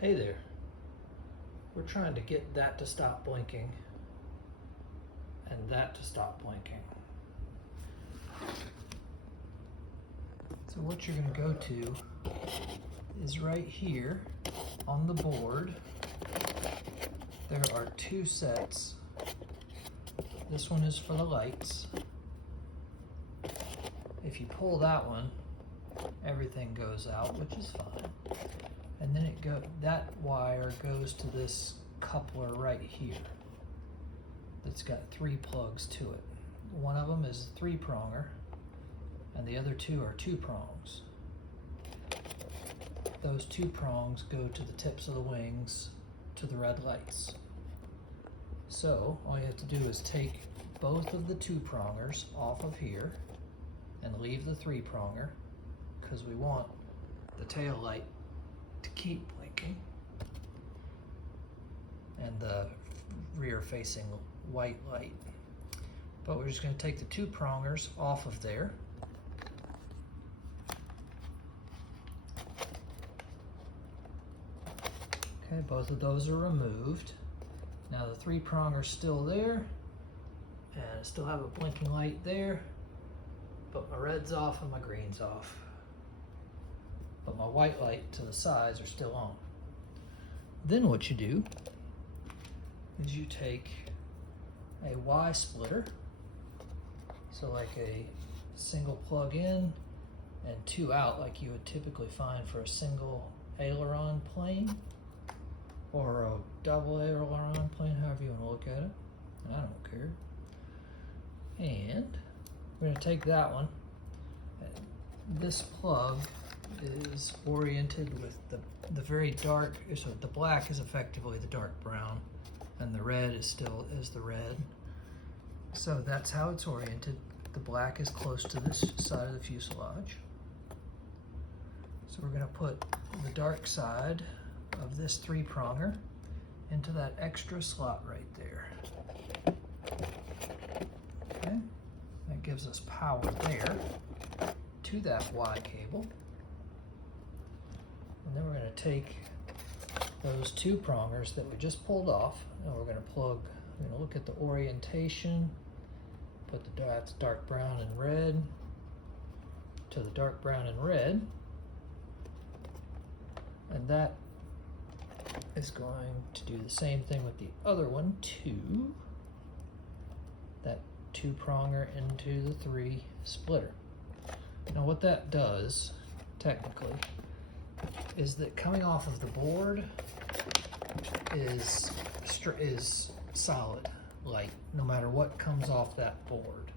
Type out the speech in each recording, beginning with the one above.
Hey there. We're trying to get that to stop blinking and that to stop blinking. So what you're going to go to is right here on the board. There are two sets. This one is for the lights. If you pull that one, everything goes out, which is fine. And then that wire goes to this coupler right here that's got 3 plugs to it. One of them is a 3-pronger and the other 2 are 2 prongs. Those 2 prongs go to the tips of the wings to the red lights. So all you have to do is take both of the 2 prongers off of here and leave the 3-pronger, because we want the tail light to keep blinking and the rear facing white light. But we're just going to take the 2 prongers off of there. Okay, both of those are removed. Now the 3-pronger is still there, and I still have a blinking light there, but my red's off and my green's off. But my white light to the sides are still on. Then what you do is you take a Y splitter, so like a single plug in and 2 out, like you would typically find for a single aileron plane or a double aileron plane, however you want to look at it, and I don't care. And we're going to take that one. This plug is oriented with the very dark, so the black is effectively the dark brown and the red is still the red. So that's how it's oriented. The black is close to this side of the fuselage. So we're going to put the dark side of this 3-pronger into that extra slot right there. Okay, that gives us power there to that Y cable. And then we're going to take those 2 prongers that we just pulled off, and we're going to look at the orientation, put that's dark brown and red to the dark brown and red, and that is going to do the same thing with the other one too. That 2-pronger into the 3 splitter. Now what that does, technically, is that coming off of the board is solid light, no matter what comes off that board.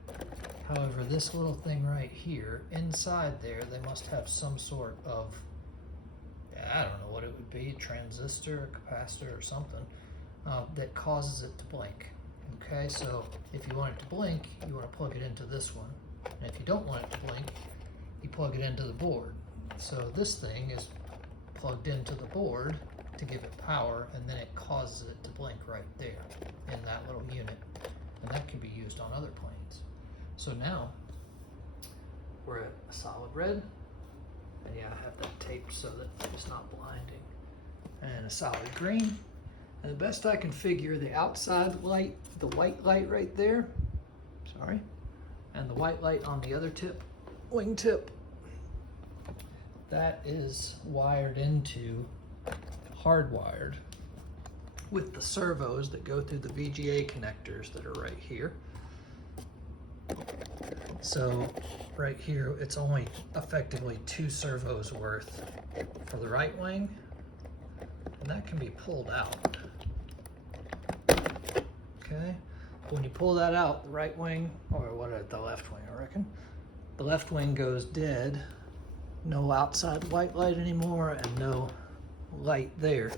However, this little thing right here, inside there, they must have some sort of, I don't know what it would be, transistor, capacitor, or something, that causes it to blink. Okay, so if you want it to blink, you want to plug it into this one. And if you don't want it to blink, you plug it into the board. So this thing is plugged into the board to give it power, and then it causes it to blink right there in that little unit. And that can be used on other planes. So now we're at a solid red. And yeah, I have that taped so that it's not blinding. And a solid green. And the best I can figure, the outside light, the white light right there, and the white light on the other tip, wing tip, that is wired into, hardwired, with the servos that go through the VGA connectors that are right here. So right here, it's only effectively 2 servos worth for the right wing, and that can be pulled out. Okay, when you pull that out, the right wing, or the left wing, I reckon, the left wing goes dead. No outside white light anymore, and no light there.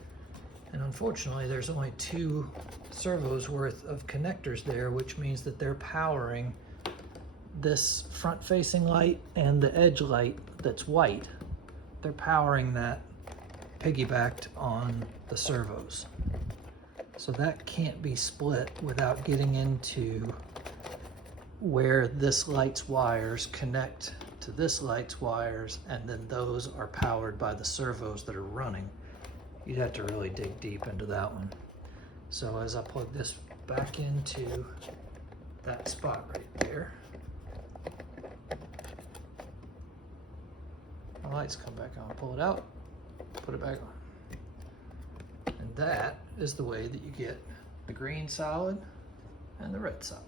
And unfortunately, there's only 2 servos worth of connectors there, which means that they're powering this front-facing light and the edge light that's white. They're powering that piggybacked on the servos. So that can't be split without getting into where this light's wires connect to this light's wires, and then those are powered by the servos that are running. you'd have to really dig deep into that one. So as I plug this back into that spot right there, the lights come back on. Pull it out, put it back on. And that is the way that you get the green solid and the red solid.